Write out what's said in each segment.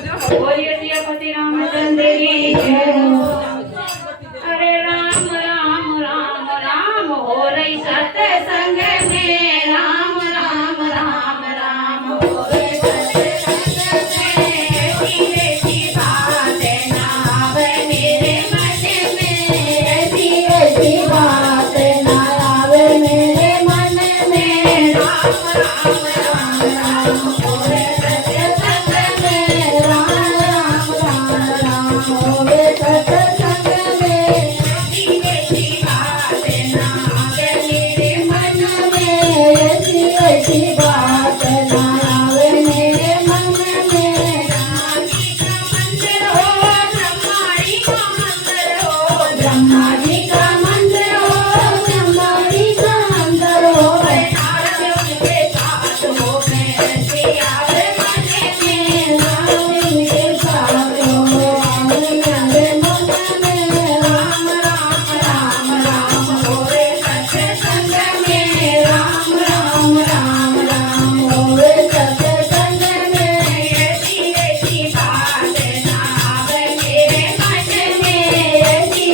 बोलिए सियापति रामचंद्र की जय हो। अरे राम राम राम राम हो रही सत्संग में, राम राम राम राम हो रही सत्संग में। धीरे की बात ना आवे मेरे मन में, धीरे की बात ना आवे मेरे मन में। राम राम राम राम हो रही सत्संग में, राम राम राम राम हो रही सत्संग में। धीरे की बात ना आवे मेरे मन में, ऐसी बात ना आवे मेरे मन में। राम जी का मंदिर हो, ब्रह्मा जी का मंदिर हो, ब्रह्मा जी का मंदिर हो, ब्रह्मा जी का मंदिर हो। नारद उनके साथ हो गए, ऐसी आवे मन में। राम उनके साथ हो आवे मेरे मन में। राम राम राम राम हो रे सत्संग में, राम राम राम राम हो रे सत्संग में। ऐसी ऐसी बात ना आवे मेरे मन में, ऐसी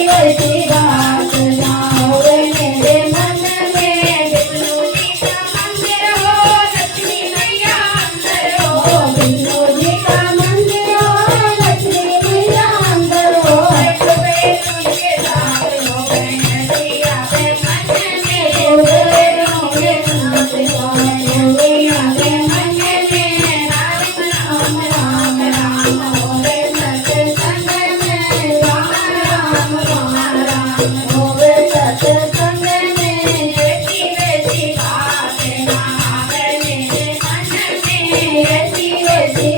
बात ना आवे मेरे मन में। विष्णु जी का मंदिर हो, लक्ष्मी मैया अंदर हो, विष्णु जी का मंदिर हो, लक्ष्मी मैया अंदर हो। वेद उनके साथ हो गए, ऐसी आवे मन में। वेद उनके साथ हो गए, ऐसी आवे मन में। राम राम राम हो रे सत्संग में, राम राम राम राम हो रे सत्संग में। ऐसी ऐसी बात ना आवे मेरे मन में, ऐसी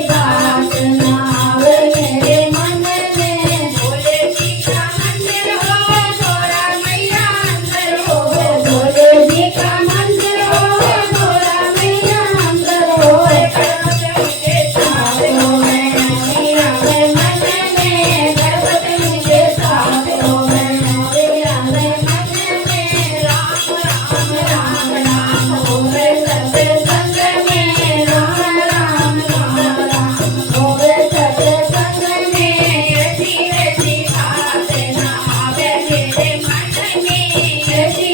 बात ना आवे मेरे मन में। भोले जी का मंदिर हो, गोरा मैया अंदर हो, भोले जी का मंदिर हो, गोरा मैया अंदर हो। गणपति उनके साथ हो गए, ऐसी आवे मन में। गणपति उनके साथ हो गए, ऐसी आवे मन में। राम राम राम राम हो गए सत्संग में, राम राम राम राम हो गए सत्संग में। ऐसी ऐसी बात ना आवे मेरे मन में, ऐसी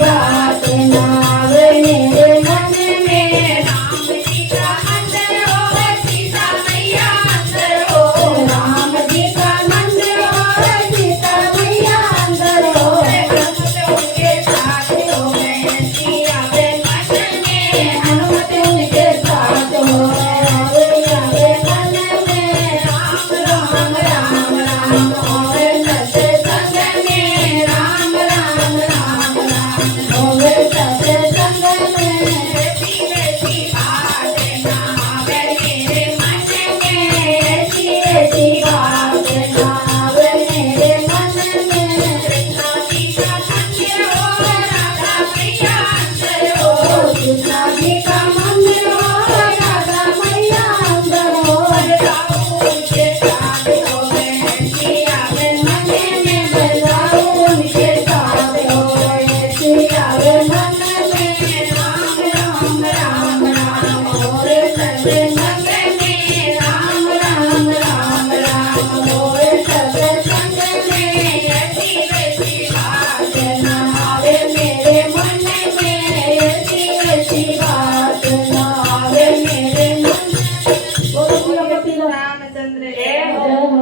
बात ना आवे मेरे मन में। राम जी का मंदिर हो, सीता मैया अंदर हो, राम जी का मंदिर हो, सीता मैया अंदर हो। हनुमत उनके साथ हो गए, ऐसी आवे मन में। हनुमत उनके साथ हो गए, ऐसी आवे मन में। राम राम राम राम हो गए सत्संग में, राम राम राम राम हो गए सत्संग में। ऐसी ऐसी बात ना आवे मेरे मन में, ऐसी बात ना आवे मेरे मन में। कृष्णा जी का मंदिर हो, राधा मैया अंदर हो, कृष्णा जी का मंदिर हो, राधा मैया अंदर हो। बलराम उनके साथ हो गए, ऐसी आवे मन में। बलराम उनके साथ हो गए, ऐसी आवे मन में। राम राम राम राम हो रे सत्संग में, राम राम राम राम हो रे सत्संग में। ऐसी ऐसी बात ना आवे मेरे मन में, ऐसी बात ना आवे मेरे मन में। बोलो सियापति रामचंद्र जय हो।